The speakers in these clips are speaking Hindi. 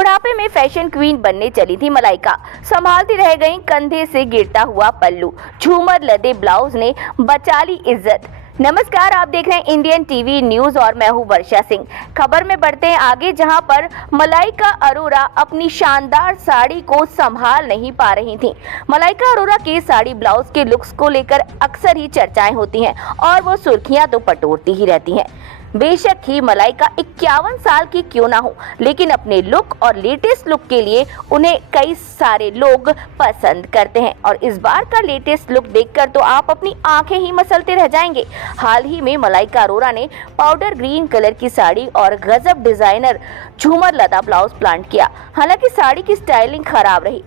बुढ़ापे में फैशन क्वीन बनने चली थी मलाइका। संभालती रह गईं कंधे से गिरता हुआ पल्लू, झूमर लदे ब्लाउज ने बचा ली इज्जत। नमस्कार, आप देख रहे हैं इंडियन टीवी न्यूज और मैं हूं वर्षा सिंह। खबर में बढ़ते हैं आगे, जहां पर मलाइका अरोरा अपनी शानदार साड़ी को संभाल नहीं पा रही थीं। मलाइका अरोरा के साड़ी ब्लाउज के लुक्स को लेकर अक्सर ही चर्चाएं होती हैं और वो सुर्खियां तो पटोरती ही रहती हैं। बेशक ही मलाइका 51 साल की क्यों ना हो, लेकिन अपने लुक और लेटेस्ट लुक के लिए उन्हें कई सारे लोग पसंद करते हैं और इस बार का लेटेस्ट लुक देखकर तो आप अपनी आंखें ही मसलते रह जाएंगे। हाल ही में मलाइका अरोरा ने पाउडर ग्रीन कलर की साड़ी और गजब डिजाइनर झूमर लदा ब्लाउज प्लांट किया। हालांकि साड़ी की स्टाइलिंग खराब रही।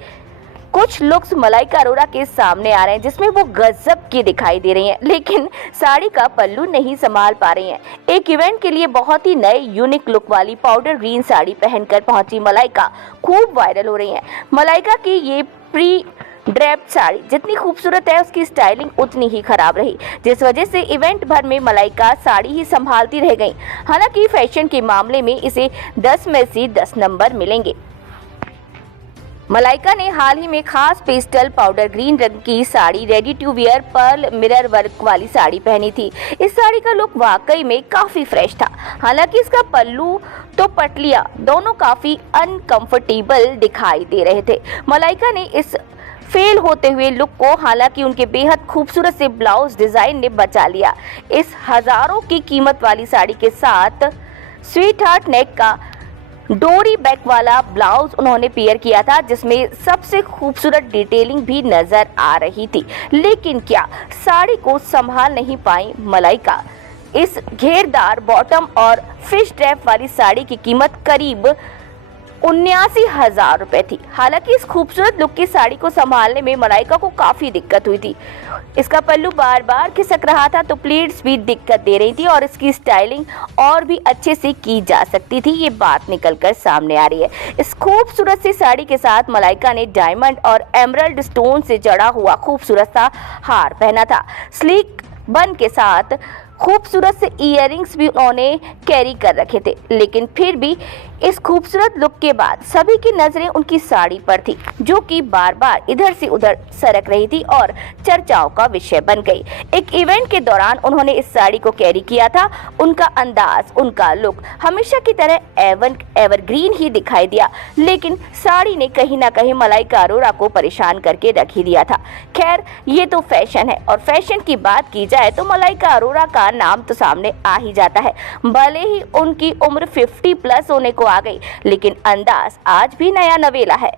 कुछ लुक्स मलाइका अरोरा के सामने आ रहे हैं जिसमें वो गजब की दिखाई दे रही हैं, लेकिन साड़ी का पल्लू नहीं संभाल पा रही हैं। एक इवेंट के लिए बहुत ही नए यूनिक लुक वाली पाउडर ग्रीन साड़ी पहनकर पहुंची मलाइका खूब वायरल हो रही हैं। मलाइका की ये प्री ड्रेप्ड साड़ी जितनी खूबसूरत है, उसकी स्टाइलिंग उतनी ही खराब रही, जिस वजह से इवेंट भर में मलाइका साड़ी ही संभालती रह गई। हालांकि फैशन के मामले में इसे 10 में से 10 नंबर मिलेंगे। मलाइका ने हाल ही में खास पेस्टल पाउडर ग्रीन रंग की sari ready to wear pearl mirror work वाली साड़ी पहनी थी। इस साड़ी का लुक वाकई में काफी फ्रेश था। हालांकि इसका पल्लू तो पटलियां दोनों काफी अनकंफर्टेबल दिखाई दे रहे थे। मलाइका ने इस फेल होते हुए लुक को हालांकि उनके बेहद खूबसूरत से ब्लाउज डिजाइन ने बचा लिया। इस हजारों की कीमत वाली साड़ी के साथ स्वीट हार्ट नेक का डोरी बैक वाला ब्लाउज उन्होंने पेयर किया था, जिसमें सबसे खूबसूरत डिटेलिंग भी नजर आ रही थी। लेकिन क्या साड़ी को संभाल नहीं पाई मलाइका? इस घेरदार बॉटम और फिश ड्रेप वाली साड़ी की कीमत करीब 79,000 रुपए थी। हालांकि इस खूबसूरत लुक की साड़ी को संभालने में मलाइका को काफी दिक्कत हुई थी। इसका पल्लू बार बार खिसक रहा था तो प्लीट्स भी दिक्कत दे रही थी और इसकी स्टाइलिंग और भी अच्छे से की जा सकती थी। ये बात निकलकर सामने आ रही है। इस खूबसूरत सी साड़ी के साथ मलाइका ने डायमंड और एमरल्ड स्टोन से जड़ा हुआ खूबसूरत सा हार पहना था। स्लीक बन के साथ खूबसूरत से इयररिंग्स भी उन्होंने कैरी कर रखे थे, लेकिन फिर भी इस खूबसूरत लुक के बाद सभी की नजरें उनकी साड़ी पर थी, जो कि बार बार इधर से उधर सरक रही थी और चर्चाओं का विषय बन गई। एक इवेंट के दौरान उन्होंने इस साड़ी को कैरी किया था। उनका अंदाज, उनका लुक हमेशा की तरह एवरग्रीन ही दिखाई दिया, लेकिन साड़ी ने कहीं ना कहीं मलाइका अरोरा को परेशान करके रख ही दिया था। खैर, ये तो फैशन है और फैशन की बात की जाए तो मलाइका अरोरा का नाम तो सामने आ ही जाता है। भले ही उनकी उम्र 50 प्लस होने को आ गई, लेकिन अंदाज आज भी नया नवेला है।